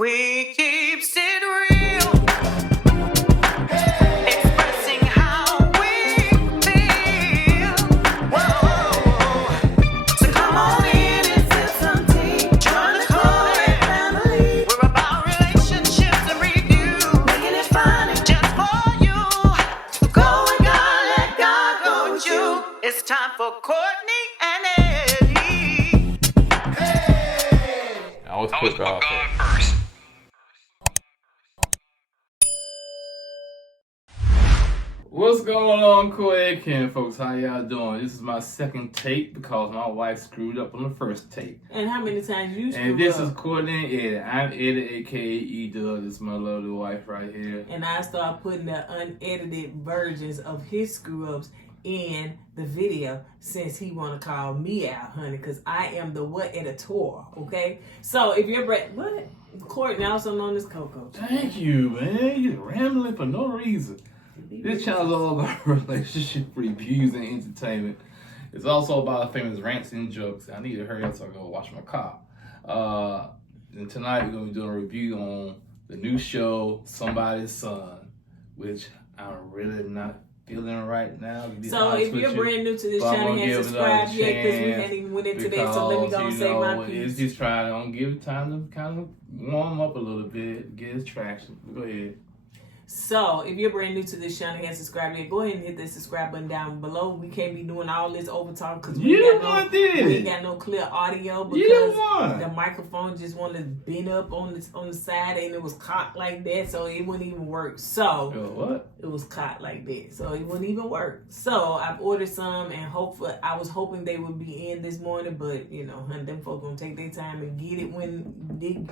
We keeps it real, expressing how we feel. Whoa. So come on in and sip some tea. Join the KoEd family. We're about relationships and review, making it fun just for you. So go with God, let God go with you. It's time for Kourtney and Eddie. I always put God first. What's going on, KoEd Ken, folks? How y'all doing? This is my second take because my wife screwed up on the first take. And how many times you screwed up? And this is Kourtney Eddie. I'm Eddie, aka eBook. This is my lovely wife right here. And I start putting the unedited versions of his screw-ups in the video since he want to call me out, honey, because I am the what editor, okay? So if you're what? Kourtney, also known as Coco. Thank you, man. You're rambling for no reason. This channel is all about relationship reviews and entertainment. It's also about famous rants and jokes. I need to hurry up so I can go wash my car. And tonight we're going to be doing a review on the new show, Somebody's Son, which I'm really not feeling right now. So if you're brand new to this channel, you haven't subscribed yet because we hadn't even went into that. So let me go and say my piece. It's just trying to give it time to kind of warm up a little bit, get its traction. Go ahead. So, if you're brand new to this channel and haven't subscribed yet, go ahead and hit that subscribe button down below. We can't be doing all this over talk because we ain't got no clear audio because the microphone just wanted to bend up on the side and it was cocked like that, so it wouldn't even work. So, what? It was cocked like that, so it wouldn't even work. So, I've ordered some and I was hoping they would be in this morning, but you know, honey, them folks gonna take their time and get it when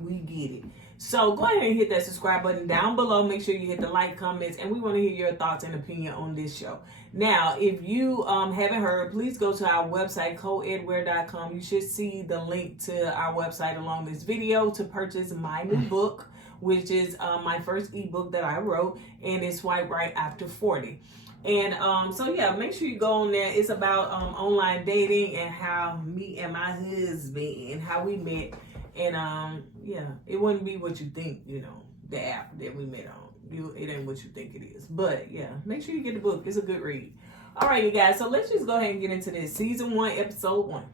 we get it. So go ahead and hit that subscribe button down below. Make sure you hit the like, comments, and we want to hear your thoughts and opinion on this show. Now, if you haven't heard, please go to our website, koedwear.com. You should see the link to our website along this video to purchase my new book, which is my first ebook that I wrote, and it's Swipe Right After 40. And so yeah, make sure you go on there. It's about online dating and how me and my husband, how we met. And yeah, it wouldn't be what you think, you know, the app that we met on. It ain't what you think it is. But yeah, make sure you get the book. It's a good read. All right, you guys. So let's just go ahead and get into this. Season 1, episode 1.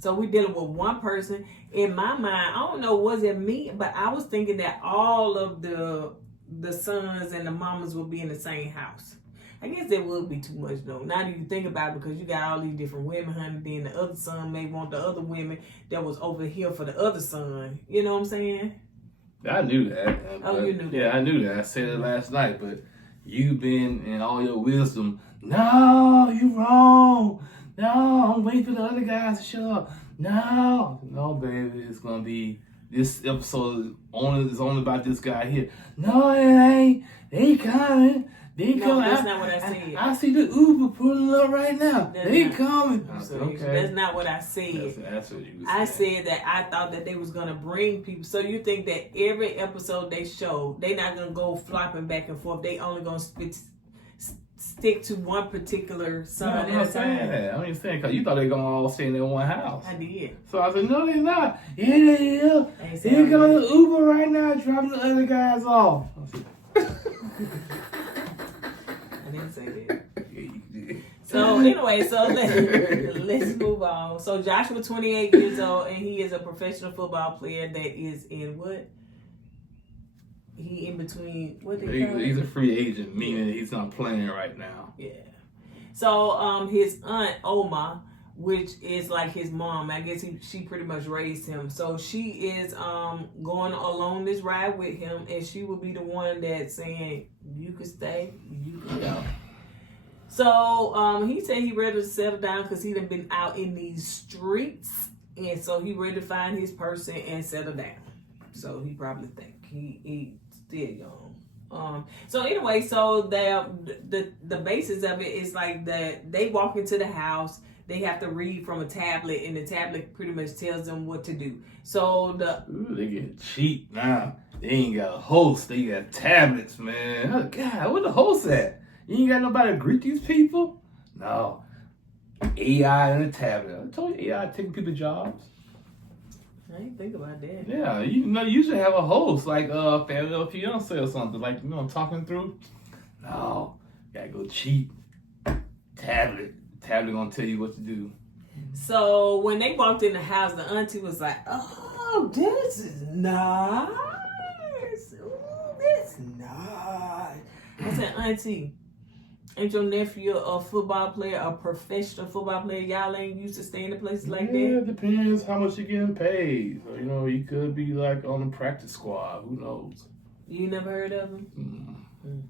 So we're dealing with one person. In my mind, I don't know, was it me? But I was thinking that all of the sons and the mamas would be in the same house. I guess that would be too much though. Now that you think about it, because you got all these different women, honey, then the other son may want the other women that was over here for the other son. You know what I'm saying? I knew that. Oh, you knew that? Yeah, I knew that. I said it last night, but you been in all your wisdom. No, you wrong. No, I'm waiting for the other guys to show up. No, baby, it's gonna be this episode is only about this guy here. No, it ain't. They coming. No, that's not what I said. I see the Uber pulling up right now. They coming. Okay. That's not what I said. That's what you I said that I thought that they was going to bring people. So you think that every episode they show, they not going to go flopping back and forth. They only going to stick to one particular son. I'm not saying that. I'm just saying because you thought they going to all stay in one house. I did. So I said, no, they're not. Yeah, they is. They're going to Uber right now, dropping the other guys off. I didn't say that. So anyway, so let's move on. So Joshua, 28 years old, and he is a professional football player that is in what? He in between what they call it? He's a free agent, meaning he's not playing right now. Yeah. So his aunt Oma, which is like his mom, I guess she pretty much raised him. So she is going along this ride with him, and she will be the one that's saying, you can stay, you can go. So he said he ready to settle down because he done been out in these streets, and so he ready to find his person and settle down. So he probably think he still young. So anyway, so the basis of it is like that they walk into the house. They have to read from a tablet, and the tablet pretty much tells them what to do. So they getting cheap now. They ain't got a host. They got tablets, man. Oh, God, where the host at? You ain't got nobody to greet these people? No. AI and a tablet. I told you AI taking people's jobs. I didn't think about that. Yeah, you should have a host like Family or Fiance or something, like talking through. No, gotta go cheap. Tablet gonna tell you what to do. So when they walked in the house, the auntie was like, "Oh, this is nice. Ooh, this nice." I said, "Auntie, ain't your nephew a football player, a professional football player? Y'all ain't used to staying in places like Yeah, that." it depends how much you're getting paid. So, you could be like on the practice squad. Who knows? You never heard of him? Mm.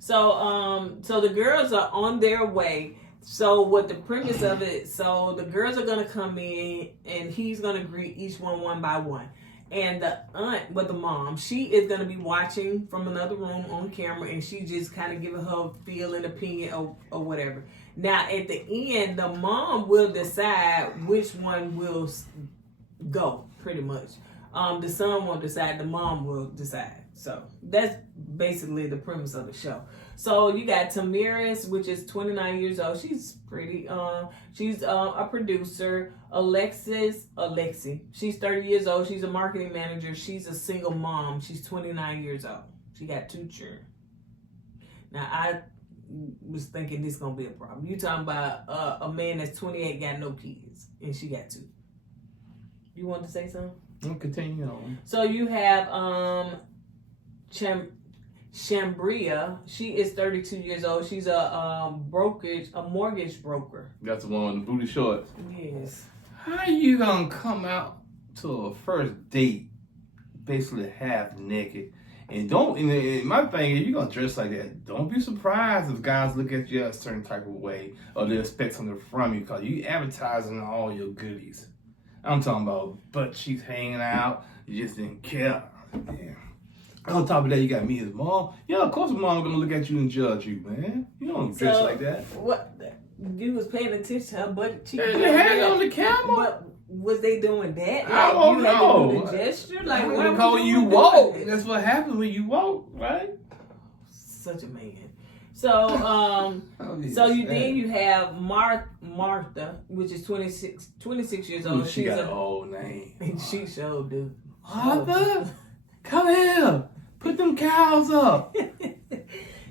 So the girls are on their way. So what the premise of it? So the girls are gonna come in, and he's gonna greet each one by one. And the aunt, the mom, she is gonna be watching from another room on camera, and she just kind of giving her feel and opinion or whatever. Now at the end, the mom will decide which one will go. Pretty much, the son won't decide. The mom will decide. So that's basically the premise of the show. So you got Tamiris, which is 29 years old. She's pretty. She's a producer. Alexi. She's 30 years old. She's a marketing manager. She's a single mom. She's 29 years old. She got 2 children. Now I was thinking this gonna be a problem. You talking about a man that's 28 got no kids, and she got 2. You want to say something? We'll continue on. So you have Shambria. She is 32 years old. She's a mortgage broker. That's the one with the booty shorts. Yes. How you gonna come out to a first date basically half naked? And my thing is, you're gonna dress like that. Don't be surprised if guys look at you a certain type of way or they expect something from you because you advertising all your goodies. I'm talking about butt cheeks hanging out. You just didn't care. Damn. On top of that, you got me as mom. Yeah, of course, mom gonna look at you and judge you, man. You don't dress like that. What? You was paying attention to her butt cheek. They had it on the camera. But was they doing that? Like, I don't you know. Had to do the gesture? Like, What why when you walk? That's what happens when you walk, right? Such a man. So, then you have Martha, which is 26 years old. Ooh, she got an old name. And she showed, dude. Martha, come here. Put them cows up.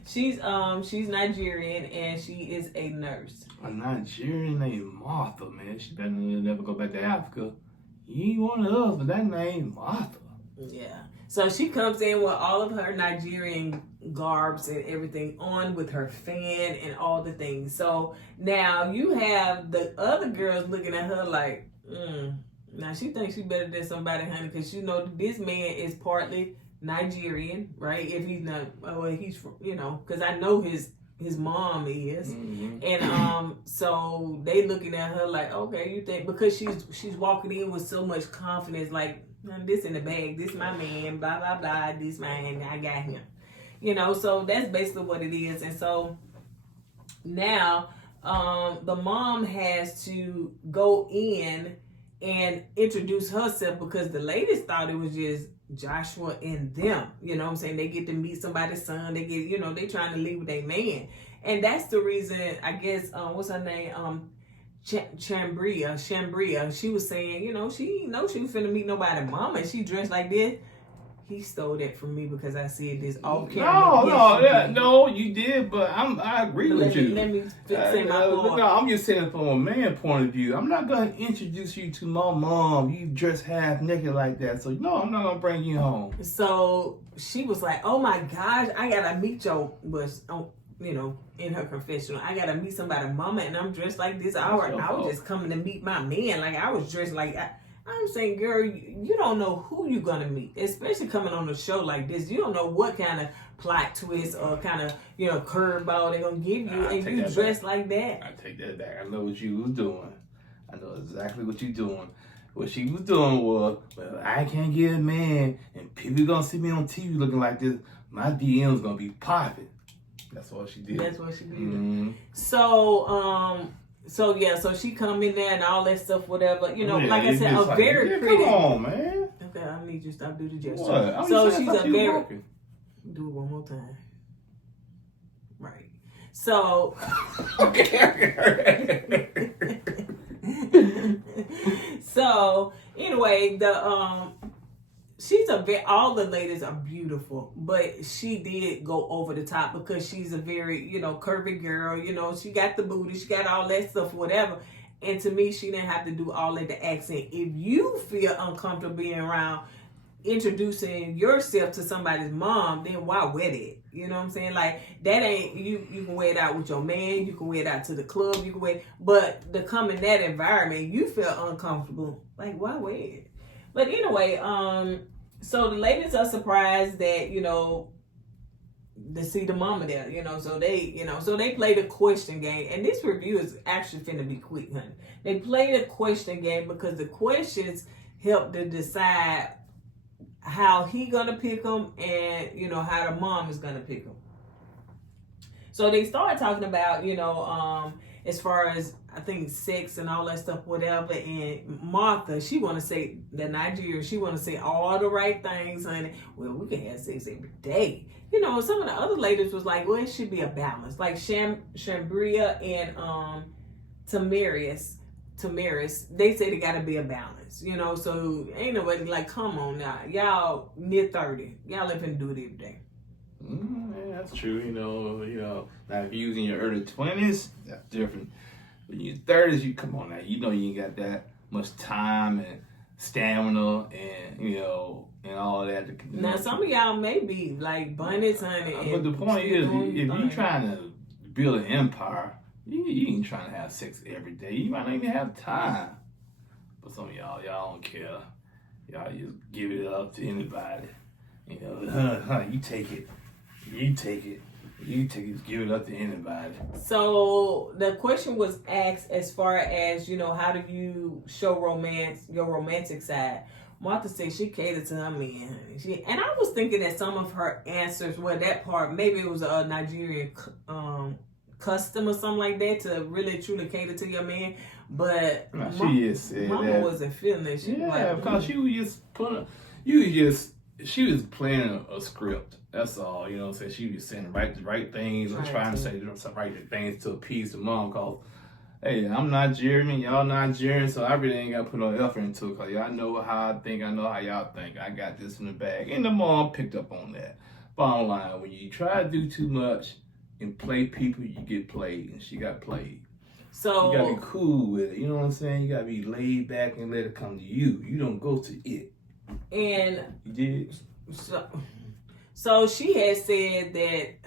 She's Nigerian and she is a nurse. A Nigerian named Martha, man. She better never go back to Africa. You ain't one of us, but that name Martha. Yeah. So she comes in with all of her Nigerian garbs and everything on with her fan and all the things. So now you have the other girls looking at her like, Now she thinks she better than somebody, honey, because this man is partly Nigerian, right? If he's not, he's from, because I know his mom is, and so they looking at her like, okay, you think because she's walking in with so much confidence, like this in the bag, this my man, blah blah blah, this man, I got him, So that's basically what it is, and so now the mom has to go in and introduce herself because the ladies thought it was just Joshua and them, what I'm saying? They get to meet somebody's son. They get, they trying to leave with their man. And that's the reason, I guess, what's her name? Shambria. She was saying, she didn't know she was finna meet nobody's mama. And she dressed like this. He stole that from me because I said this off camera. No, you did, but I agree with you. Let me say my point. No, I'm just saying it from a man point of view. I'm not going to introduce you to my mom. You dress half naked like that. So, no, I'm not going to bring you home. So she was like, oh my gosh, I got to meet in her confessional, I got to meet somebody's mama and I'm dressed like this. I was just coming to meet my man. Like, I was dressed like I'm saying, girl, you don't know who you're going to meet, especially coming on a show like this. You don't know what kind of plot twist or kind of, curveball they're going to give you, and you dress like that. I take that back. I know what you was doing. I know exactly what you're doing. What she was doing was, well, I can't get a man, and people going to see me on TV looking like this. My DM's going to be popping. That's what she did. Mm-hmm. So she come in there and all that stuff, whatever. Like I said, a very pretty. Come on, man. Okay, I need you to stop doing the gesture. What? So she's a very. Do it one more time. Right. So. Okay. So Anyway, all the ladies are beautiful, but she did go over the top because she's a very, curvy girl. She got the booty, she got all that stuff, whatever. And to me, she didn't have to do all of the accent. If you feel uncomfortable being around introducing yourself to somebody's mom, then why wear it? You know what I'm saying? Like, that ain't, you can wear it out with your man, you can wear it out to the club, but to come in that environment, you feel uncomfortable. Like, why wear it? But anyway, so the ladies are surprised that, to see the mama there, so they played a question game, and this review is actually finna be quick, honey. They played a question game because the questions help to decide how he gonna pick them and, how the mom is gonna pick them. So they started talking about, as far as, I think, sex and all that stuff, whatever. And Martha, she want to say, the Nigerian, she want to say all the right things, honey. Well, we can have sex every day. Some of the other ladies was like, well, it should be a balance. Like Shambria and Tamaris, they said it got to be a balance. So ain't nobody like, come on now. Y'all near 30. Y'all up and do it every day. Yeah, that's true. Now if you're in your early 20s, that's different. When you're 30s, you come on now. You ain't got that much time and stamina and and all of that. Now some of y'all may be like bunnies, honey. But the point is, if you're trying to build an empire, you ain't trying to have sex every day. You might not even have time. But some of y'all don't care. Y'all just give it up to anybody. You take it. You take it. Give it up to anybody. So the question was asked as far as, how do you show romance, your romantic side? Martha said she catered to her man. And I was thinking that some of her answers were that part, maybe it was a Nigerian custom or something like that to really truly cater to your man. But Mama wasn't feeling it. Because she was playing a script. That's all. So she was saying the right things and trying to say the right things to appease the mom. Cause, hey, I'm Nigerian, y'all Nigerian, so I really ain't got to put no effort into it. Cause y'all know how I think, I know how y'all think. I got this in the bag. And the mom picked up on that. Bottom line, when you try to do too much and play people, you get played. And she got played. So you gotta be cool with it. You know what I'm saying? You gotta be laid back and let it come to you. You don't go to it. And you did. So she had said that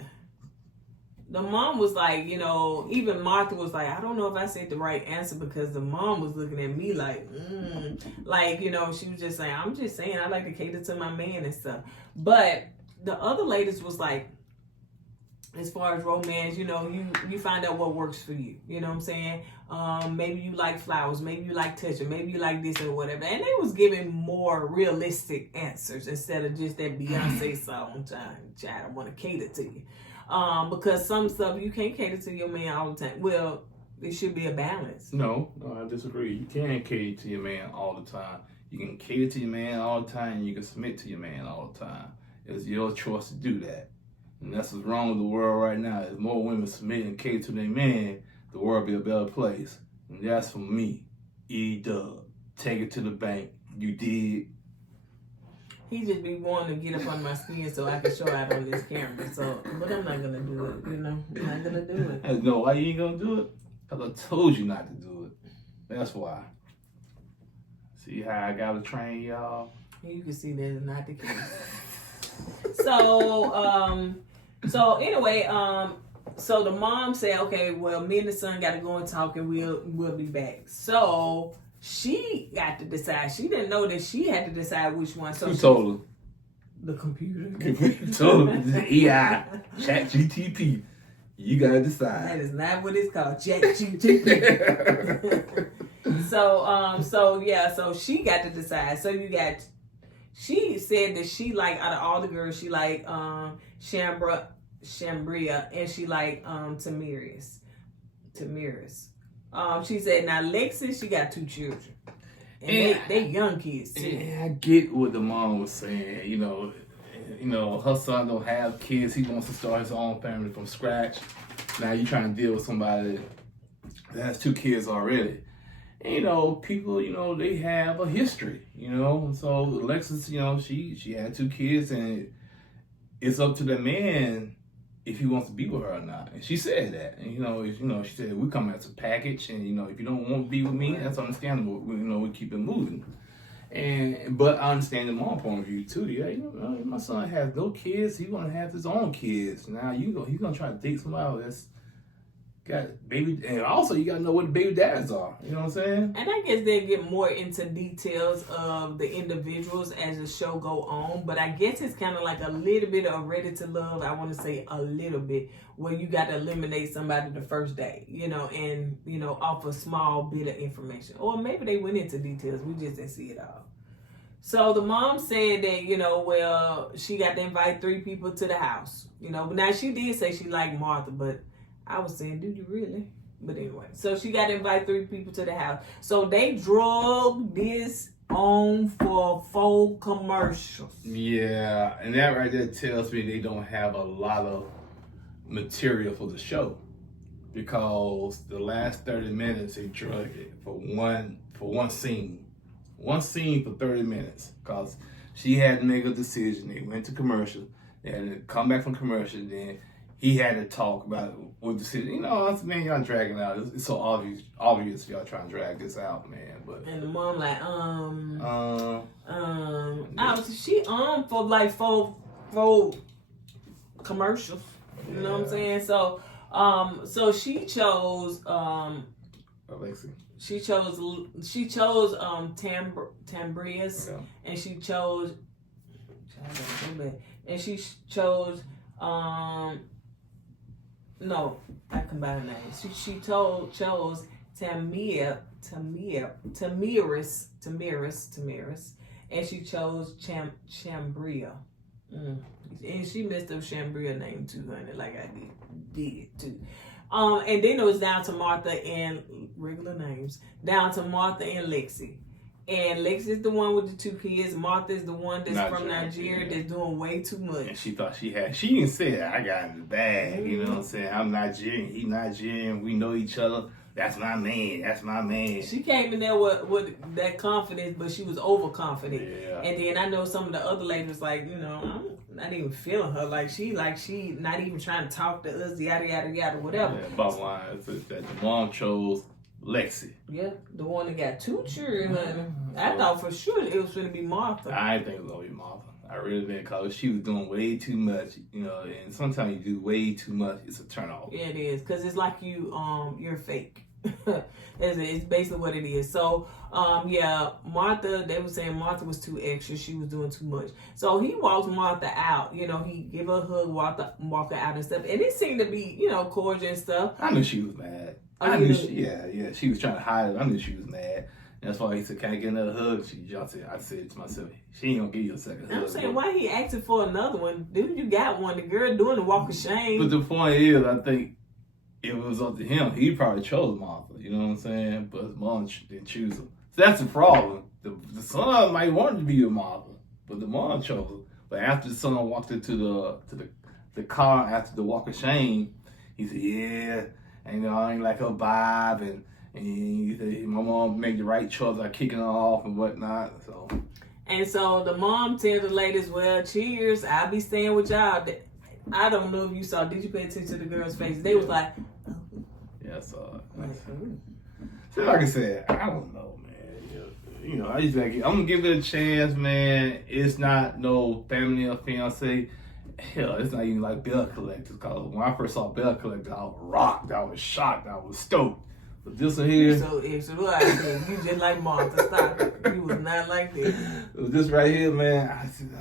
the mom was like, even Martha was like, I don't know if I said the right answer because the mom was looking at me like, she was just saying, I'm just saying I like to cater to my man and stuff. But the other ladies was like, as far as romance, you find out what works for you. You know what I'm saying? Maybe you like flowers. Maybe you like touching. Maybe you like this or whatever. And they was giving more realistic answers instead of just that Beyonce song, child, I want to cater to you. Because some stuff you can't cater to your man all the time. Well, it should be a balance. No, I disagree. You can't cater to your man all the time. You can cater to your man all the time and you can submit to your man all the time. It's your choice to do that. And that's what's wrong with the world right now. If more women submit and cater to their man, the world will be a better place. And that's for me. E-Dub. Take it to the bank. You did. He just be wanting to get up on my skin so I can show out on this camera. But I'm not going to do it, I'm not going to do it. No, why you ain't going to do it? Because I told you not to do it. That's why. See how I got to train y'all? You can see that's not the case. So anyway, so the mom said, okay, well, me and the son got to go and talk and we'll be back. So she got to decide. She didn't know that she had to decide which one. So who told her? The computer. Told her. The AI. ChatGTP. You got to decide. That is not what it's called. ChatGTP. So she got to decide. So she said that she out of all the girls, she Shambria, and she Tamaris. She said now Lexus, she got 2 children. And they young kids too. Yeah, I get what the mom was saying. Her son don't have kids. He wants to start his own family from scratch. Now you trying to deal with somebody that has 2 kids already. And, you know, people, you know, they have a history, you know. And so Alexis, you know, she had 2 kids, and it's up to the man if he wants to be with her or not. And she said that. And, you know, she said, we come as a package, and, you know, if you don't want to be with me, that's understandable. We, you know, we keep it moving. But I understand the mom point of view too. Yeah, you know, my son has no kids. He's gonna have his own kids. Now he's gonna try to date somebody that's got baby, and also you gotta know what the baby dads are. You know what I'm saying? And I guess they get more into details of the individuals as the show go on. But I guess it's kind of like a little bit of Ready to Love. I want to say a little bit where you got to eliminate somebody the first day, you know, and you know, off a small bit of information, or maybe they went into details. We just didn't see it all. So the mom said that, you know, well, she got to invite 3 people to the house, you know. But now she did say she liked Martha, but I was saying, do you really? But anyway, so she got to invite 3 people to the house. So they drug this on for 4 commercials. Yeah, and that right there tells me they don't have a lot of material for the show, because the last 30 minutes they drug it for one scene. One scene for 30 minutes, because she had to make a decision. They went to commercial. They had to come back from commercial. Then he had to talk about what decision. You know, man, y'all dragging out. It's so obvious y'all trying to drag this out, man. But And the mom like, she for like 4 commercials. You know what I'm saying? So, so she chose Alexi. She chose Tambrius, Okay. and she chose no, I combined names. She chose Tamiris, and she chose Chambria. And she messed up Chambria name too, honey, like I did too. And then it was down to Martha and regular names, down to Martha and Lexi. And Lexi is the one with the 2 kids. Martha is the one that's from Nigeria that's doing way too much. And she thought she even said, I got in the bag. You know what I'm saying? I'm Nigerian. He Nigerian. We know each other. That's my man. That's my man. She came in there with that confidence, but she was overconfident. Yeah. And then I know some of the other ladies was like, you know, I'm not even feeling her. Like she not even trying to talk to us, yada, yada, yada, whatever. Yeah, bottom line is that the mom chose Lexi. Yeah, the one that got 2 children, honey. I thought for sure it was going to be Martha. I didn't think it was going to be Martha. I really didn't, because she was doing way too much, you know, and sometimes you do way too much, it's a turn off. Yeah, it is, because it's like you're fake. It's basically what it is. So, yeah, Martha, they were saying Martha was too extra. She was doing too much. So he walked Martha out. You know, he gave her a hug, walk her out and stuff. And it seemed to be, you know, cordial and stuff. I knew she was mad. She was trying to hide it. I knew she was mad. That's why he said, can I get another hug? I said to myself, she ain't gonna give you a second hug. I'm saying, why he asking for another one? Dude, you got one. The girl doing the walk of shame. But the point is, I think it was up to him. He probably chose Martha, you know what I'm saying? But his mom didn't choose her. So that's the problem. The son might want to be with Martha, but the mom chose her. But after the son walked into the car after the walk of shame, he said, yeah, and I ain't like her vibe, and he said, my mom made the right choice by kicking her off and whatnot. And so the mom tells the ladies, well, cheers, I'll be staying with y'all. I don't know if you saw, did you pay attention to the girls' faces? They was like, oh. Yeah, I saw it. So like I said, I don't know, man. You know, I just like, I'm gonna give it a chance, man. It's not no family or fiance. Hell, it's not even like Bell Collectors. Cause when I first saw Bell Collectors, I was rocked, I was shocked, I was stoked. But this one here, so extra. You just like Martha. Stop it. You was not like this. This right here, man. I said,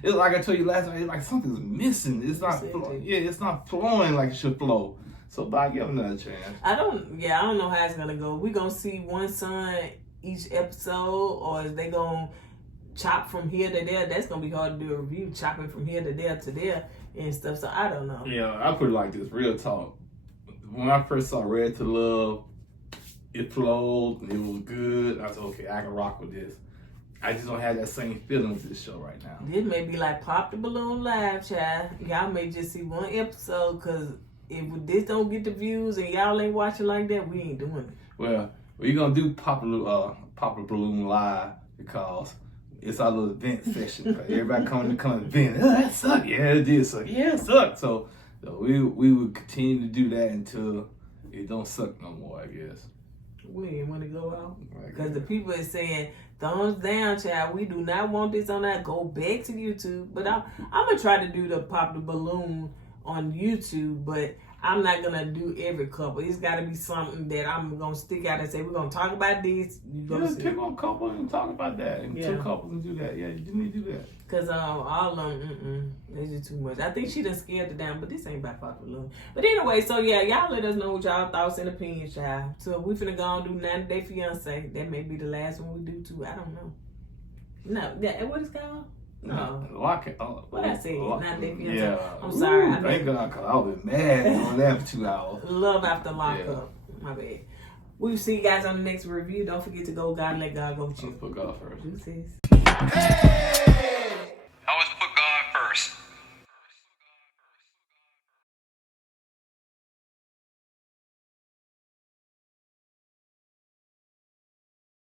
it's like I told you last night. It's like something's missing. It's not. It's not flowing like it should flow. So, but give another chance. I don't know how it's gonna go. We gonna see one son each episode, or is they gonna chop from here to there? That's gonna be hard to do a review, chopping from here to there and stuff. So I don't know. Yeah, I put it like this. Real talk. When I first saw Red to Love, it flowed and it was good. I said, okay, I can rock with this. I just don't have that same feeling with this show right now. This may be like Pop the Balloon Live, child. Y'all may just see one episode, because if this don't get the views and y'all ain't watching like that, we ain't doing it. Well, We're gonna do Popular Balloon Live because it's our little event session. Everybody come vent. Oh, that sucked. Yeah, it did suck. Yeah, it sucked. So we would continue to do that until it don't suck no more, I guess. We didn't want to go out Right. because the people is saying thumbs down, child. We do not want this on that. Go back to YouTube. But I'm gonna try to do the Pop the Balloon on YouTube, but I'm not gonna do every couple. It's gotta be something that I'm gonna stick out and say we're gonna talk about this. You go Just pick one couple and talk about that. And Yeah. two couples and do that. Yeah, you need to do that. Cause all of them, it's just too much. I think she done scared her down, but this ain't about Pop the Balloon. But anyway, so yeah, y'all let us know what y'all thoughts and opinions, child. So we finna go and do 90 Day Fiance. That may be the last one we do too. I don't know. No, yeah, what is it called? No. Lock it. What I said, 90 Day Fiance. Yeah. I'm sorry. I Thank meant God, because I was mad on that for 2 hours. Love After Lockup. Yeah. My bad. We'll see you guys on the next review. Don't forget to go God, let God go with you. Let's put God first. Deuces. Hey!